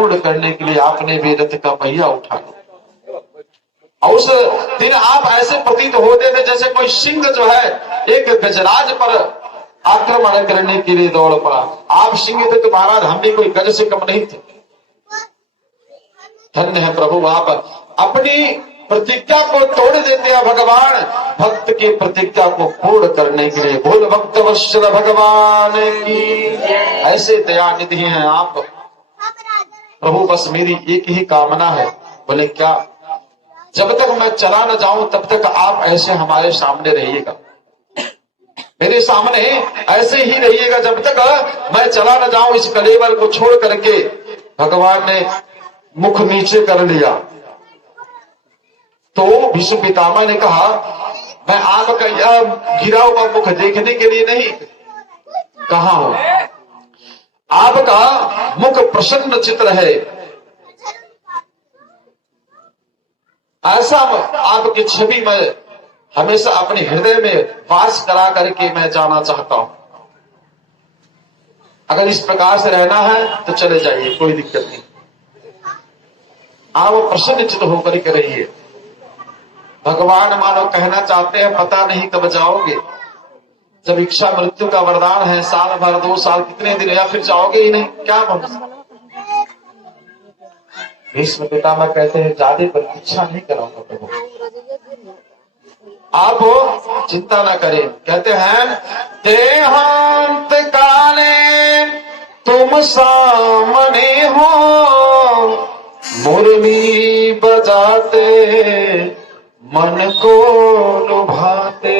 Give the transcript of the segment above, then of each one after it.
पूर्ण करने के लिए आपने भी रथ का पहिया उठाया। और उस दिन आप ऐसे प्रतीत होते थे जैसे कोई सिंह जो है एक गजराज पर आक्रमण करने के लिए दौड़ पड़ा। आप सिंह थे तो महाराज हम भी कोई गज से कम नहीं थे। धन्य है प्रभु, आप अपनी प्रतिज्ञा को तोड़ देते हैं भगवान, भक्त की प्रतिज्ञा को पूर्ण करने के लिए। बोल भक्त वत्सल भगवान की। ऐसे दयानिधि हैं आप प्रभु। बस मेरी एक ही कामना है। बोले क्या? जब तक मैं चला न जाऊं तब तक आप ऐसे हमारे सामने रहिएगा, मेरे सामने ऐसे ही रहिएगा जब तक मैं चला न जाऊं। इस कलेवर को छोड़ करके भगवान ने मुख नीचे कर लिया। तो भीष्म पितामह ने कहा मैं आपका यह गिरा हुआ मुख देखने के लिए नहीं कहा हूं, आपका मुख प्रसन्न चित्र है, ऐसा आपकी छवि मैं हमेशा अपने हृदय में वास करा करके मैं जाना चाहता हूं। अगर इस प्रकार से रहना है तो चले जाइए, कोई दिक्कत नहीं, आप प्रसन्न चित्त होकर के रहिए। भगवान मानो कहना चाहते हैं पता नहीं कब जाओगे। जब इच्छा मृत्यु का वरदान है, साल भर 2 साल कितने दिन, या फिर जाओगे ही नहीं, क्या भरोसा। भीष्म पितामह कहते हैं ज्यादा प्रतीक्षा नहीं कराऊंगा प्रभु, आप चिंता ना करें। कहते हैं देहांत काले तुम सामने हो, मुरली बजाते मन को लुभाते,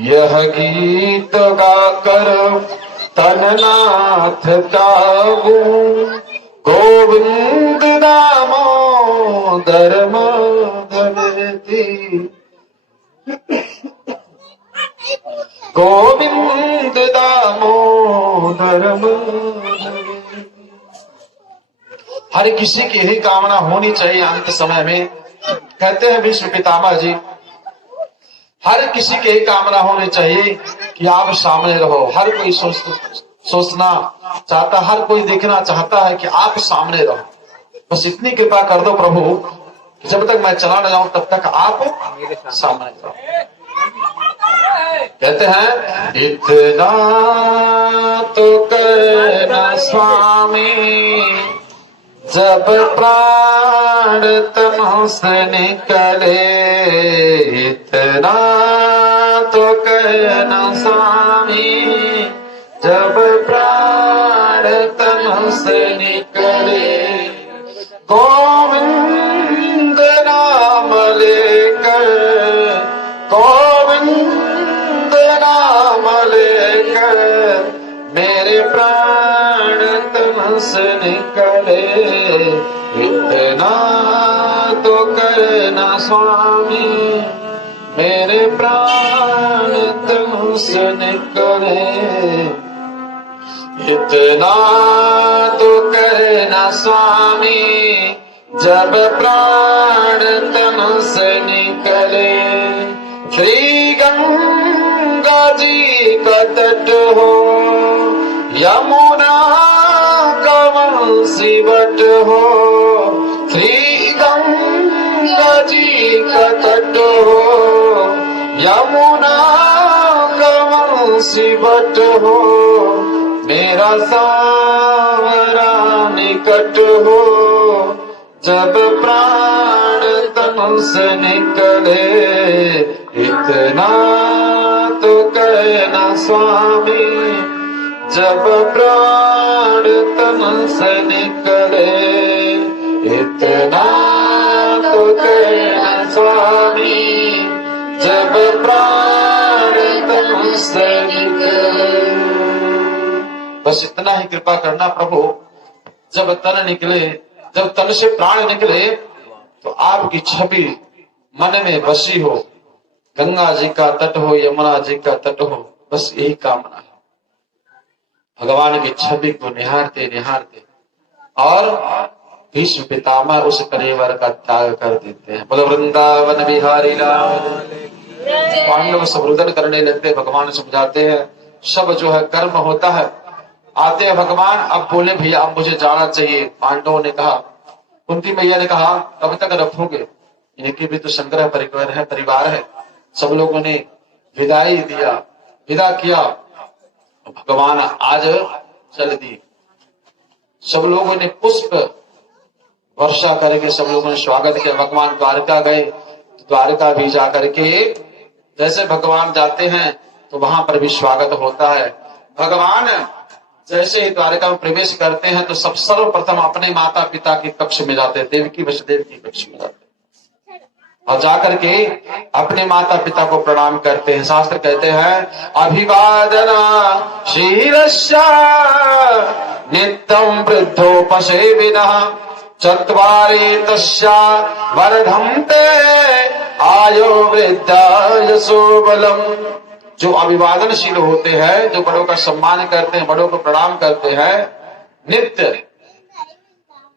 यह गीत गाकर तननाथ गाऊं, गोविंद दामोदर माधवेति, गोविंद दामोदर माधवेति। हर किसी की यही कामना होनी चाहिए अंत समय में। कहते हैं भीष्म पितामह जी, हर किसी की यही कामना होनी चाहिए कि आप सामने रहो। हर कोई सोचना चाहता, हर कोई देखना चाहता है कि आप सामने रहो। बस इतनी कृपा कर दो प्रभु कि जब तक मैं चला न जाऊं तब तक आप सामने रहो। कहते हैं इतना तो करना स्वामी, जब प्राण तन से निकले, इतना तो कहना स्वामी, जब प्राण तन से निकले, गोविंद नाम लेकर, गोविंद नाम लेकर, मेरे प्राण तन से निकले, इतना तो करना स्वामी, मेरे प्राण तन से निकले, इतना तो करना स्वामी, जब प्राण तन से निकले। श्री गंगा जी का तट हो, यमुना का वंशी वट हो, श्री गंगा जी का तट हो, यमुना का वंशी वट हो, मेरा सावरा निकट हो, जब प्राण तन से निकले, इतना तो कहना स्वामी, जब प्राण तन से निकले, इतना तो कहना स्वामी, जब प्राण तन से निकले। बस इतना ही कृपा करना प्रभु। जब तन निकले, जब तन से प्राण निकले तो आपकी छवि मन में बसी हो, गंगा जी का तट हो, यमुना जी का तट हो, बस यही कामना है। भगवान की छवि को निहारते निहारते और भीष्म पितामह उस कलेवर का त्याग कर देते हैं। बोलो वृंदावन बिहारी लाल। पांडव सब रुदन करने लगते, भगवान समझाते हैं सब जो है कर्म होता है, आते हैं भगवान। अब बोले भैया अब मुझे जाना चाहिए। पांडवों ने कहा, कुंती मैया ने कहा कब तक रखोगे, इनकी भी तो संग्रह परिवार है। सब लोगों ने विदाई दिया, विदा किया। भगवान आज चल दिए। सब लोगों ने पुष्प वर्षा करके सब लोगों ने स्वागत किया। भगवान द्वारका गए, द्वारका भी जाकर के जैसे भगवान जाते हैं तो वहां पर भी स्वागत होता है। भगवान जैसे ही द्वारका में प्रवेश करते हैं तो सब सर्वप्रथम अपने माता पिता के कक्ष में जाते हैं, देवकी वसुदेव के कक्ष में जाते हैं और जाकर के अपने माता पिता को प्रणाम करते हैं। शास्त्र कहते हैं अभिवादना शीरस्या नित्यं वृद्धोपसेविनः चत्वारि तस्या वर्धन्ते आयो वृद्धायसो बलम्। जो अभिवादनशील होते हैं, जो बड़ों का सम्मान करते हैं, बड़ों को प्रणाम करते हैं, नित्य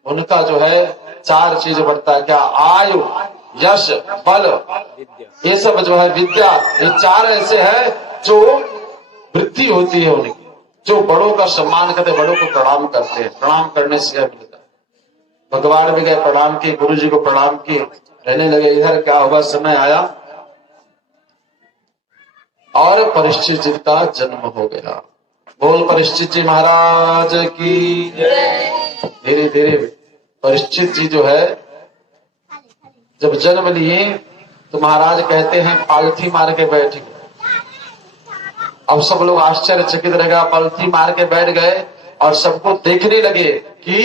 उनका जो है 4 चीज बढ़ता है। क्या? आयु, यश, बल, ये सब जो है विद्या, ये 4 ऐसे है जो वृद्धि होती है उनकी। जो बड़ों का सम्मान करते, बड़ों को प्रणाम करते हैं, प्रणाम करने से यह मिलता है। भगवान भी गए, प्रणाम किए, गुरु जी को प्रणाम किए, रहने लगे। इधर क्या हुआ, समय आया और परीक्षित जी का जन्म हो गया। बोल परीक्षित जी महाराज की। धीरे धीरे परीक्षित जी जो है जब जन्म लिए तो महाराज कहते हैं पालथी मार के बैठ गए। अब सब लोग आश्चर्यचकित रह गया, पालथी मार के बैठ गए और सबको देखने लगे कि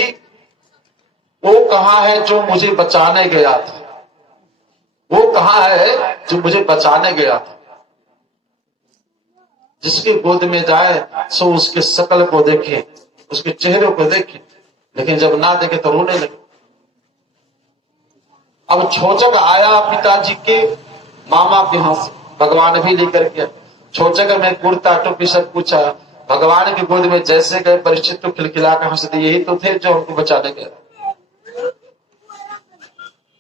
वो कहाँ है जो मुझे बचाने गया था, वो कहाँ है जो मुझे बचाने गया था। जिसके गोद में जाए सो उसके शकल को देखे, उसके चेहरे को देखे, लेकिन जब ना देखे तो रोने लगे। अब छोचक आया पिताजी के मामा के यहाँ से, भगवान भी लेकर के। छोचक में कुर्ता टोपी सब पूछा। भगवान की गोद में जैसे गए परीक्षित तो खिलखिला कर हंस दिए, यही तो थे जो हमको बचाने गए।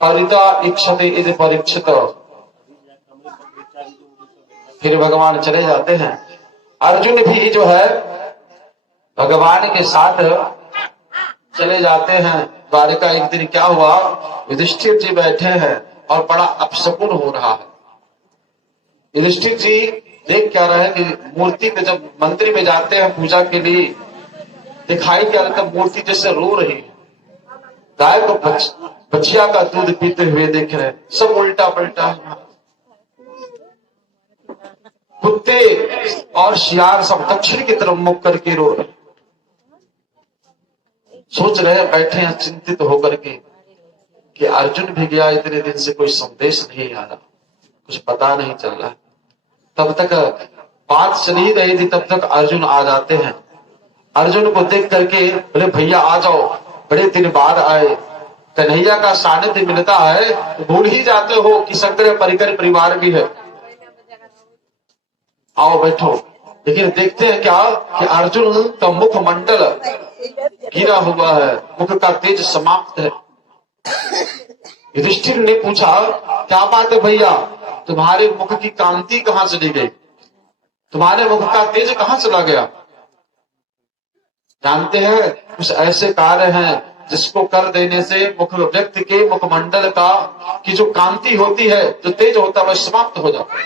परिता इक्षते इति परीक्षित। फिर भगवान चले जाते हैं। अर्जुन भी जो है भगवान के साथ चले जाते हैं द्वारिका। एक दिन क्या हुआ, युधिष्ठिर जी बैठे हैं और बड़ा अपशकुन हो रहा है। युधिष्ठिर जी देख क्या रहे हैं कि मूर्ति पे जब मंदिर में जाते हैं पूजा के लिए, दिखाई क्या रहता, मूर्ति जैसे रो रही है। गाय को बछिया का दूध पीते हुए देख रहे हैं, सब उल्टा पलटा है। कुत्ते और शियार सब दक्षिण की तरफ मुख करके रो रहे। सोच रहे बैठे हैं चिंतित होकर के कि अर्जुन भी गया, इतने दिन से कोई संदेश नहीं आ रहा, कुछ पता नहीं चल रहा है। तब तक बात चल ही रही थी, तब तक अर्जुन आ जाते हैं। अर्जुन को देख करके बोले भैया आ जाओ, बड़े दिन बाद आए। कन्हैया का सानिध्य मिलता है तो भूल ही जाते हो कि संग्रह परिकर परिवार भी है, आओ बैठो। लेकिन देखते हैं क्या कि अर्जुन का मुखमंडल गिरा हुआ है, मुख का तेज समाप्त है। युधिष्ठिर ने पूछा क्या बात है भैया, तुम्हारे मुख की कांति कहाँ चली गई, तुम्हारे मुख का तेज कहाँ चला गया। जानते हैं कुछ ऐसे कार्य हैं जिसको कर देने से मुख व्यक्ति के मुखमंडल का की जो कांति होती है, जो तेज होता है, वह समाप्त हो जाता है,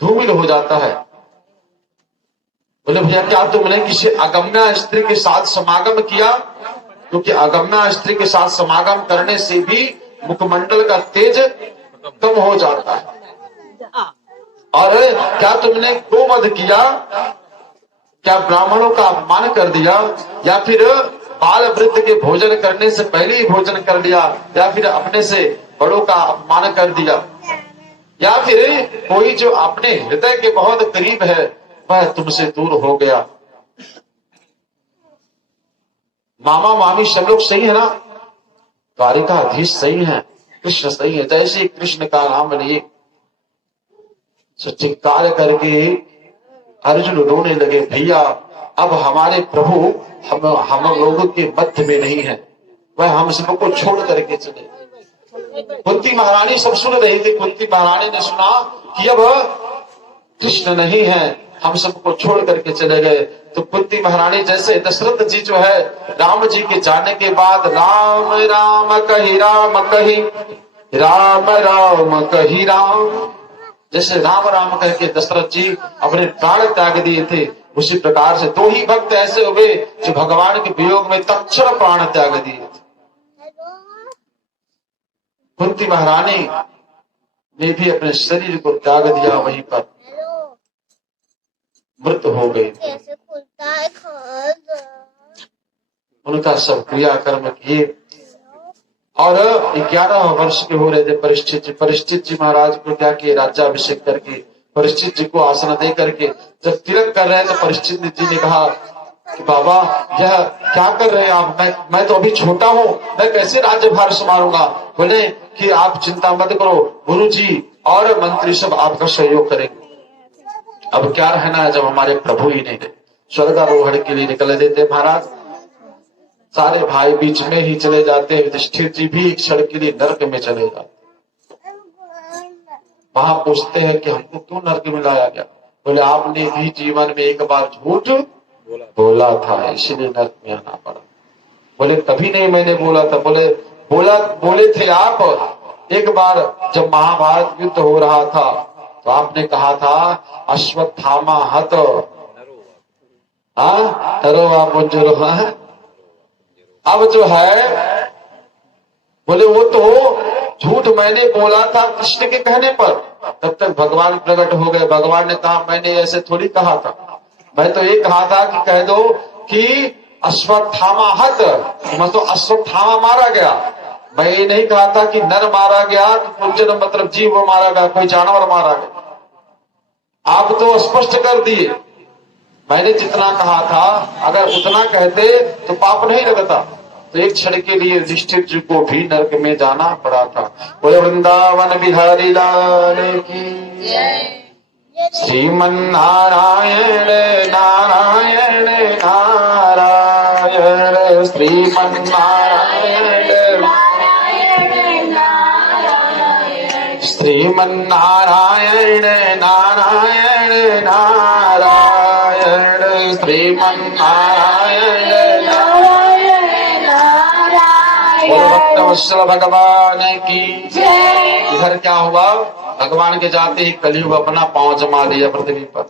धूमिल हो जाता है। बोले भैया क्या तुमने किसी अगम्या स्त्री के साथ समागम किया, क्योंकि अगम्या स्त्री के साथ समागम करने से भी मुखमंडल का तेज कम हो जाता है। और क्या तुमने गोवध किया, क्या ब्राह्मणों का अपमान कर दिया, या फिर बाल वृद्ध के भोजन करने से पहले ही भोजन कर लिया, या फिर अपने से बड़ों का अपमान कर दिया, या फिर कोई जो अपने हृदय के बहुत करीब है वह तुमसे दूर हो गया। मामा मामी सब लोग सही है ना, द्वारिकाधीश सही है, कृष्ण सही है। जैसे कृष्ण का नाम लिए चित्कार करके अर्जुन रोने लगे, भैया अब हमारे प्रभु हम लोगों के मध्य में नहीं है, वह हम सबको छोड़ करके चले। कुंती महारानी सब सुन रही थी। कुंती महारानी ने सुना कि अब कृष्ण नहीं है, हम सबको छोड़ करके चले गए। तो कुंती महारानी जैसे दशरथ जी जो है राम जी के जाने के बाद राम राम कही राम कही, राम राम कही राम, जैसे राम राम कह के दशरथ जी अपने प्राण त्याग दिए थे, उसी प्रकार से दो ही भक्त ऐसे हुए जो भगवान के वियोग में तत्क्षण प्राण त्याग दिए थे। कुंती महारानी ने भी अपने शरीर को त्याग दिया, वहीं पर मृत हो गई। उनका सब क्रियाकर्म किए और 11 वर्ष के हो रहे थे परीक्षित जी महाराज को क्या किए, राज्याभिषेक करके परीक्षित जी को आसन दे करके जब तिलक कर रहे थे, परीक्षित जी ने कहा कि बाबा यह क्या कर रहे हैं आप, मैं तो अभी छोटा हूँ, मैं कैसे राज्यभार संभालूंगा। बोले कि आप चिंता मत करो, गुरु जी और मंत्री सब आपका सहयोग करेंगे। अब क्या रहना है जब हमारे प्रभु ही नहीं थे, स्वर्गारोहण के लिए निकल देते महाराज, सारे भाई बीच में ही चले जाते हैं। युधिष्ठिर जी भी एक क्षण के लिए नरक में चले जाते, वहां पूछते हैं कि हमको क्यों नरक में लाया गया। बोले आपने भी जीवन में एक बार झूठ बोला था, इसलिए नरक में आना पड़ा। बोले कभी नहीं मैंने बोला था। बोले थे आप एक बार जब महाभारत युद्ध हो रहा था तो आपने कहा था अश्वत्थामा हत तरोवा पुंजरो। अब जो है बोले वो तो झूठ मैंने बोला था कृष्ण के कहने पर, तब तक भगवान प्रकट हो गए। भगवान ने कहा मैंने ऐसे थोड़ी कहा था, मैं तो ये कहा था कि कह दो कि अश्वत्थामा हत, मतलब अश्वत्थामा मारा गया। मैं ये नहीं कहा था कि नर मारा गया, कि पुंजन मतलब जीव मारा गया, कोई जानवर मारा गया। आप तो स्पष्ट कर दिए, मैंने जितना कहा था अगर उतना कहते तो पाप नहीं लगता। तो एक क्षण के लिए युधिष्ठिर जी को भी नरक में जाना पड़ा था। बोले वृंदावन बिहारी लाल की, श्रीमन नारायण नारायण नारायण, श्रीमन नारायण श्रीमन नारायण नारायण नारायण, श्रीमन नारायण भक्तवत्सल भगवान की। इधर क्या हुआ, भगवान के जाते ही कलयुग अपना पांव जमा दिया पृथ्वी पर,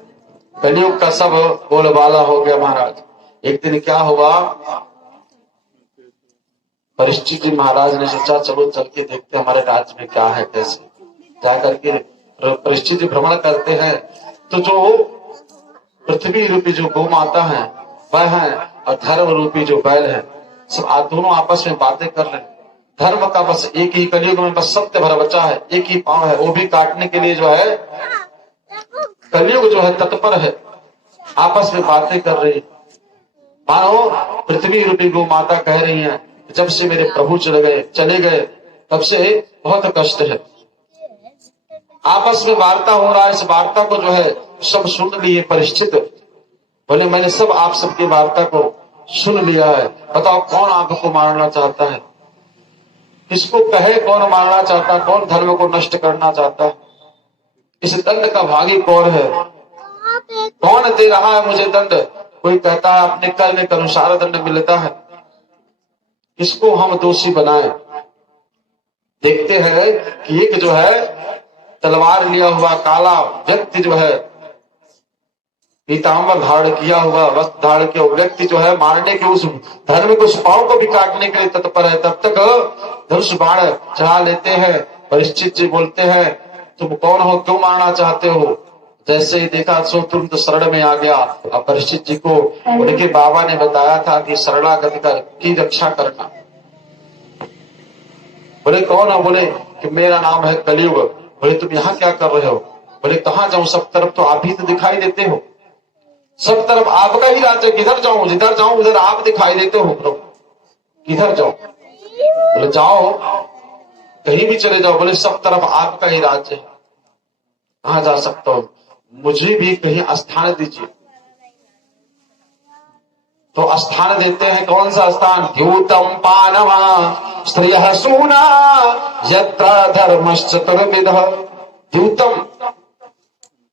कलयुग का सब बोलबाला हो गया महाराज। एक दिन क्या हुआ, परीक्षित जी महाराज ने सोचा चलो चल के देखते हमारे राज्य में क्या है कैसे। जाकर के परीक्षित जी भ्रमण करते हैं तो जो पृथ्वी रूपी जो गौ माता है वह है और धर्म रूपी जो बैल है, सब दोनों आपस में बातें कर रहे हैं। धर्म का बस एक ही कलयुग में बस सत्य भर बचा है, एक ही पांव है, वो भी काटने के लिए जो है कलयुग जो है तत्पर है, आपस में बातें कर रही। मानो पृथ्वी रूपी गौ माता कह रही है जब से मेरे प्रभु चले गए तब से बहुत कष्ट है। आपस में वार्ता हो रहा है, इस वार्ता को जो है सब सुन लिए परीक्षित। बोले मैंने सब आप सबकी वार्ता को सुन लिया है, बताओ कौन आपको मारना चाहता है, किसको कहे कौन मारना चाहता है, कौन धर्म को नष्ट करना चाहता है, इस दंड का भागी कौन है, कौन दे रहा है मुझे दंड। कोई कहता है अपने कर्म के अनुसार दंड मिलता है, किसको हम दोषी बनाए। देखते हैं कि एक जो है तलवार लिया हुआ काला व्यक्ति जो है पीताम्बर धारण किया हुआ वस्त्र धारण किया व्यक्ति जो है मारने के उस धर्म को उस पांव को भी काटने के लिए तत्पर है। तब तक धनुष बाण चढ़ा लेते हैं। परीक्षित जी बोलते हैं तुम कौन हो, क्यों मारना चाहते हो। जैसे ही देखा सो तुरंत शरण में आ गया। अब परीक्षित जी को उनके बाबा ने बताया था कि शरणागति की रक्षा करना। बोले कौन हो, बोले कि मेरा नाम है कलयुग। बोले तुम यहाँ क्या कर रहे हो। बोले कहाँ जाऊं, सब तरफ तो आप ही तो दिखाई देते हो, सब तरफ आपका ही राज्य, किधर जाऊं, जिधर जाऊं उधर आप दिखाई देते हो प्रभु, किधर जाऊं। बोले जाओ कहीं भी चले जाओ, बोले सब तरफ आपका ही राज्य है, कहाँ जा सकता हूं, मुझे भी कहीं स्थान दीजिए। तो स्थान देते हैं, कौन सा स्थान, द्यूतम पानवा स्त्रियः सूना यत्र धर्मश्च चतुर्विधः। द्यूतम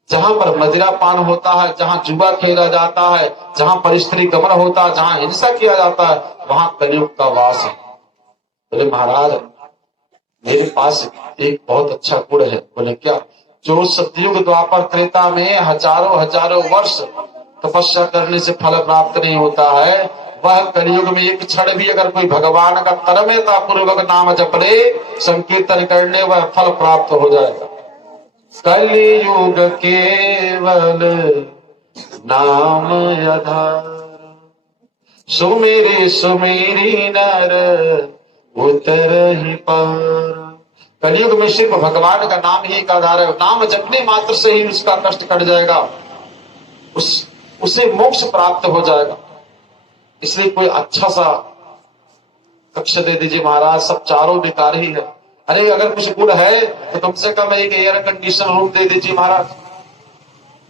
जहां पर मदिरा पान होता है, जहां जुआ खेला जाता है, जहां पर स्त्री गमन होता है, जहां हिंसा किया जाता है, वहां कलयुग का वास है। बोले महाराज मेरे पास एक बहुत अच्छा गुण है। बोले क्या? जो सतयुग द्वापर त्रेता में हजारों हजारों वर्ष तपस्या करने से फल प्राप्त नहीं होता है, वह कलयुग में एक क्षण भी अगर कोई भगवान का तन्मयता पूर्वक नाम जपले, संकीर्तन करने, वह फल प्राप्त हो जाएगा। कलयुग केवल नाम आधार, सुमेरी सुमेरी नर उतर ही पार। कलयुग में सिर्फ भगवान का नाम ही एक आधार है। नाम जपने मात्र से ही उसका कष्ट कट जाएगा, उसे मोक्ष प्राप्त हो जाएगा। इसलिए कोई अच्छा सा कक्ष दे दीजिए महाराज, सब चारों बेकार ही है। अरे अगर कुछ गुण है तो कम से कम एक एयर कंडीशन रूम दे दीजिए महाराज,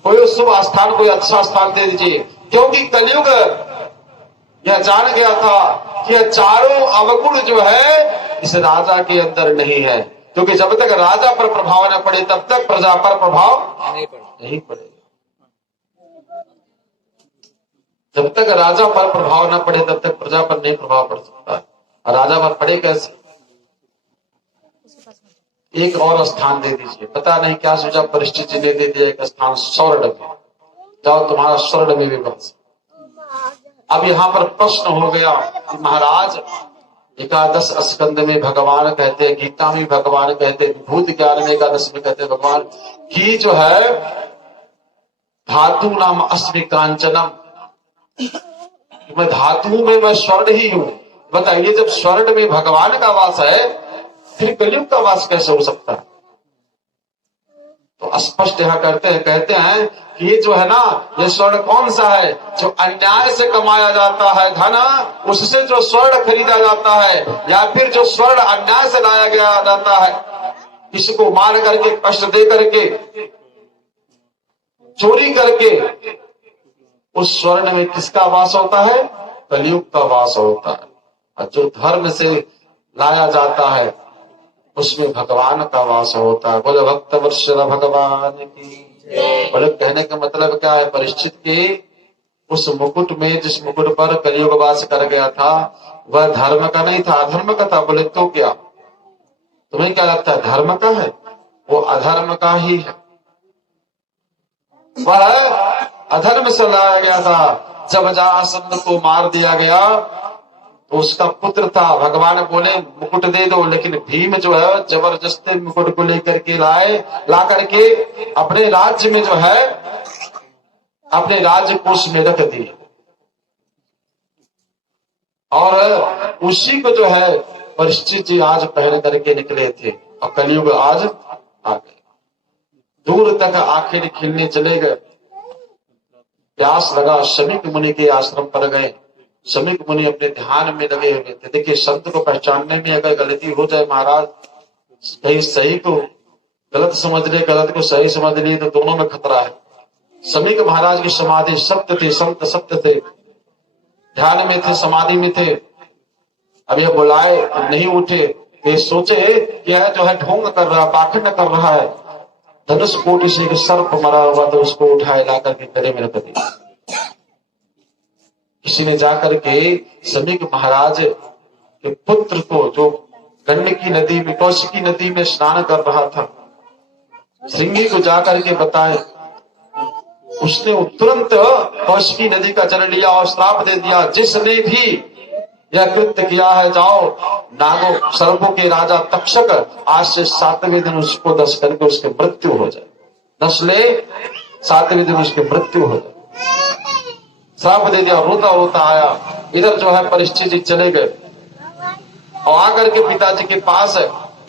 कोई शुभ स्थान, कोई अच्छा स्थान दे दीजिए। क्योंकि कलयुग यह जान गया था कि यह चारों अवगुण जो है इस राजा के अंदर नहीं है, क्योंकि जब तक राजा पर प्रभाव न पड़े तब तक प्रजा पर प्रभाव नहीं पड़ेगा। जब तक राजा पर प्रभाव न पड़े तब तक प्रजा पर नहीं प्रभाव पड़ सकता है। और राजा पर पड़े कैसे? एक और स्थान दे दीजिए। पता नहीं क्या सोचा, परिस्थिति जी ने दे दिया एक स्थान स्वर्ण में, जाओ तुम्हारा स्वर्ण में भी बस। अब यहाँ पर प्रश्न हो गया कि महाराज एकादश स्कंद में भगवान कहते हैं, गीता में भगवान कहते हैं, विभूति ज्ञान में एकादश में कहते हैं भगवान की जो है धातु नाम अस्मि कांचनम, मैं धातु में मैं स्वर्ण ही हूं। बताइए जब स्वर्ण में भगवान का वास है फिर कलयुग का वास कैसे हो सकता है? तो स्पष्ट यहाँ कहते हैं कि ये जो है ना, ये स्वर्ण कौन सा है? जो अन्याय से कमाया जाता है धन, उससे जो स्वर्ण खरीदा जाता है, या फिर जो स्वर्ण अन्याय से लाया गया जाता है, किसी को मार करके, कष्ट दे करके, चोरी करके, उस स्वर्ण में किसका वास होता है? कलयुग का वास होता है। और जो धर्म से लाया जाता है उसमें भगवान का वास होता है। बोले भक्त वर्षल भगवान की। बोले कहने का मतलब क्या है? परीक्षित के उस मुकुट में, जिस मुकुट पर कलयुग वास कर गया था, वह धर्म का नहीं था, अधर्म का था। बोले तो क्या? तुम्हें क्या लगता है धर्म का है? वो अधर्म का ही है। वह अधर्म से लाया गया था। जब जरासंध को मार दिया गया तो उसका पुत्र था, भगवान बोले मुकुट दे दो, लेकिन भीम जो है जबरदस्ती मुकुट को लेकर के ला करके अपने राज्य में जो है, अपने राज्य कोष में रख दिए, और उसी को जो है परीक्षित जी आज पहन करके निकले थे, और कलयुग आज आ गए। दूर तक आखिर खिलने चले गए। प्यास लगा, शमीक मुनि के आश्रम पर गए। शमीक मुनि अपने ध्यान में लगे हुए थे। देखिए संत को पहचानने में अगर गलती हो जाए महाराज, कहीं सही को गलत समझ ले, गलत को सही समझ लिए, तो दोनों में खतरा है। शमीक महाराज की समाधि सत्य थे, संत सत्य थे, ध्यान में थे, समाधि में थे। अब ये बुलाए नहीं उठे, ये सोचे कि यह जो है ढोंग कर रहा, पाखंड कर रहा है, धनुष कोटि से एक सर्प मरा हुआ तो उसको उठाए ला करके गले में रख दिया। किसी ने जाकर के शमीक महाराज के पुत्र को, जो गंडकी नदी में, कौशिकी नदी में स्नान कर रहा था, श्रृंगी को जाकर के बताए। उसने तुरंत कौशिकी नदी का जल लिया और श्राप दे दिया, जिसने भी यह कृत्य किया है, जाओ नागो सर्पों के राजा तक्षक, आज से 7वें दिन उसको दस करके उसके मृत्यु हो जाए। दस ले 7वें दिन उसकी मृत्यु हो जाए। श्राप दे दिया। रोता रोता आया। इधर जो है परीक्षित जी चले गए और आकर के पिताजी के पास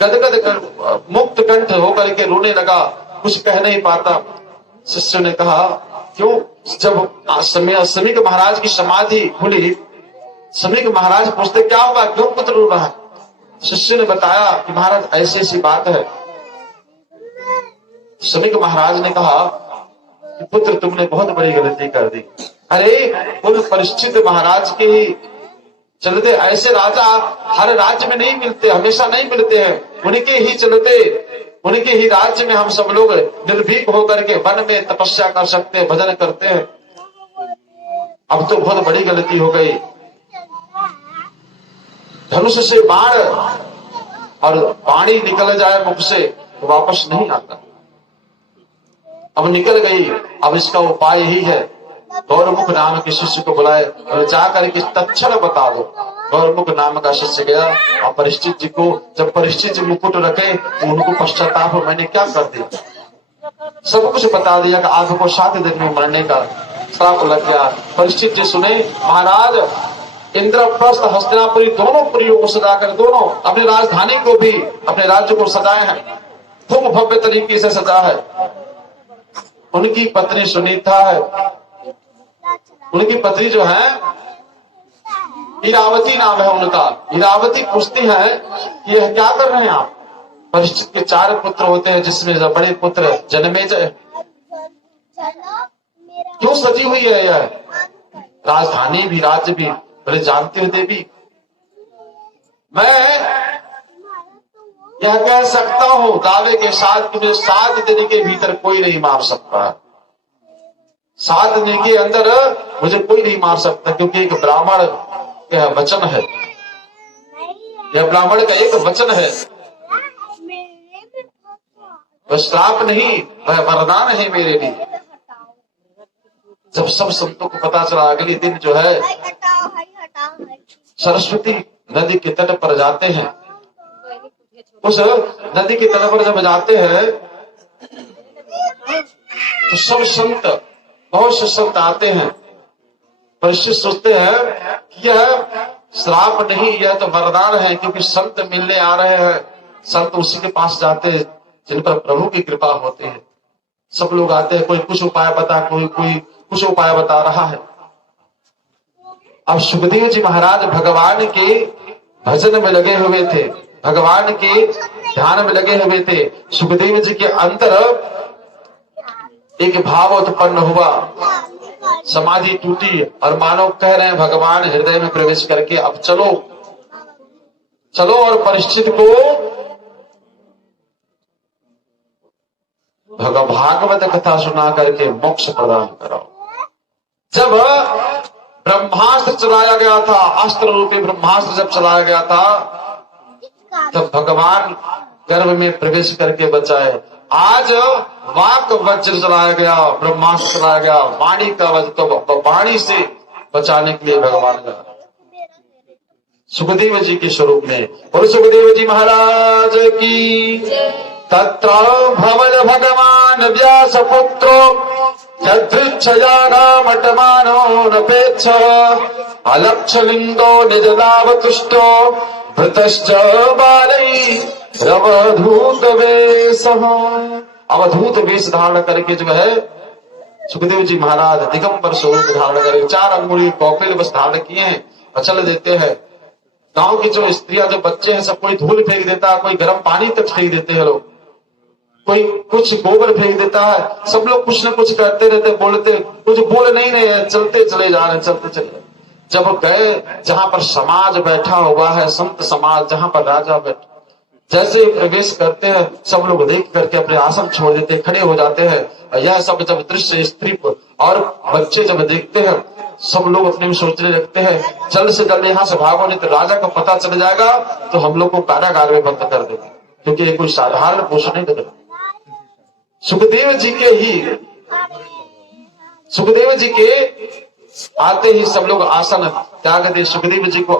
गदगद मुक्त कंठ होकर के रोने लगा, कुछ कह नहीं पाता। शिष्य ने कहा क्यों? जब शमीक महाराज की समाधि खुली, शमीक महाराज पूछते क्या होगा, क्यों पुत्र रो रहा है? शिष्य ने बताया कि महाराज ऐसी ऐसी बात है। शमीक महाराज ने कहा कि पुत्र तुमने बहुत बड़ी गलती कर दी। अरे उन परीक्षित महाराज के ही चलते, ऐसे राजा हर राज्य में नहीं मिलते, हमेशा नहीं मिलते हैं। उनके ही चलते उनके ही राज्य में हम सब लोग निर्भीक होकर के वन में तपस्या कर सकते हैं, भजन करते हैं। अब तो बहुत बड़ी गलती हो गई। धनुष से बाण और पानी निकल जाए मुख से तो वापस नहीं आता। अब निकल गई, अब इसका उपाय यही है, गौरमुख नाम के शिष्य को बुलाए और जाकर के तत्क्षण बता दो। गौरमुख नाम का शिष्य गया और परीक्षित जी को, जब परीक्षित जी मुकुट रखे तो उनको पश्चाताप, मैंने क्या कर दिया, सब कुछ बता दिया कि आपको 7 दिन में मरने का श्राप लग गया। परीक्षित जी सुने, महाराज इंद्रप्रस्थ हस्तिनापुरी दोनों पुरियों को सजाकर, दोनों अपनी राजधानी को भी, अपने राज्य को सजाए हैं, खूब भव्य तरीके से सजा है। उनकी पत्नी सुनीता है, उनकी पत्नी जो है इरावती नाम है उनका। इरावती पूछती है कि यह क्या कर रहे हैं आप। परीक्षित के 4 पुत्र होते हैं, जिसमें बड़े पुत्र जन्मेजय। क्यों सजी हुई है यह राजधानी भी, राज्य भी, बोले जानते हो देवी, मैं यह कह सकता हूं दावे के साथ कि मुझे 7 दिन के भीतर कोई नहीं मार सकता। 7 दिन के अंदर मुझे कोई नहीं मार सकता, क्योंकि एक ब्राह्मण यह वचन है, यह ब्राह्मण का एक वचन है। वह श्राप नहीं, वह वरदान है मेरे लिए। जब सब संतों को पता चला, अगले दिन जो है सरस्वती नदी के तट पर जाते हैं। उस नदी के तट पर जब जाते हैं तो सब संत, बहुत से संत आते हैं। परीक्षित सोचते हैं कि यह श्राप नहीं, यह तो वरदान है, क्योंकि संत मिलने आ रहे हैं। संत उसी के पास जाते हैं जिन पर प्रभु की कृपा होती है। सब लोग आते हैं, कोई कुछ उपाय बता, कोई कुछ उपाय बता रहा है। अब सुखदेव जी महाराज भगवान के भजन में लगे हुए थे, भगवान के ध्यान में लगे हुए थे। सुखदेव जी के अंदर एक भाव उत्पन्न हुआ, समाधि टूटी और मानो कह रहे हैं भगवान हृदय में प्रवेश करके, अब चलो चलो और परीक्षित को भागवत कथा सुना करके मोक्ष प्रदान कराओ। जब ब्रह्मास्त्र चलाया गया था, अस्त्र रूपी ब्रह्मास्त्र जब चलाया गया था, तब भगवान गर्भ में प्रवेश करके बचाए। आज वाक वज्र चलाया गया, ब्रह्मास्त्र चलाया गया, वाणी का वज्र, तो वाणी से बचाने के लिए भगवान का सुखदेव जी के स्वरूप में। और सुखदेव जी महाराज की तत्र भवन भगवान व्यास पुत्रो यदृच्छयानामटमानो नपेच्छ अलक्षलिंगो निजदावतुष्टो भृतश्च बालै अवधूत वेश। अवधूत वेश धारण करके जो है सुखदेव जी महाराज दिगंबर स्वरूप धारण करके 4 अंगुली कौपिल बस धारण किए हैं और चल देते हैं। गांव की जो स्त्रियां, जो बच्चे हैं, सब कोई धूल फेंक देता है, कोई गर्म पानी तक फेंक देते हैं लोग, कोई कुछ गोबर फेंक देता है। सब लोग कुछ न कुछ करते रहते, बोलते, कुछ बोल नहीं रहे, चलते चले जा रहे, चलते चले। जब गए जहां पर समाज बैठा हुआ है, संत समाज, जहां पर राजा बैठा, जैसे प्रवेश करते हैं सब लोग देख करके अपने आसन छोड़ देते, खड़े हो जाते हैं। यह सब जब दृश्य स्त्री और बच्चे जब देखते हैं, सब लोग अपने में सोचने लगते हैं जल्द से जल्द यहाँ से भागो, नहीं तो राजा को पता चल जाएगा तो हम लोग को कारागार में बंद कर देंगे, क्योंकि ये कोई साधारण पोषण नहीं कर। सुखदेव जी के आते ही सब लोग आसन त्याग दे, सुखदेव जी को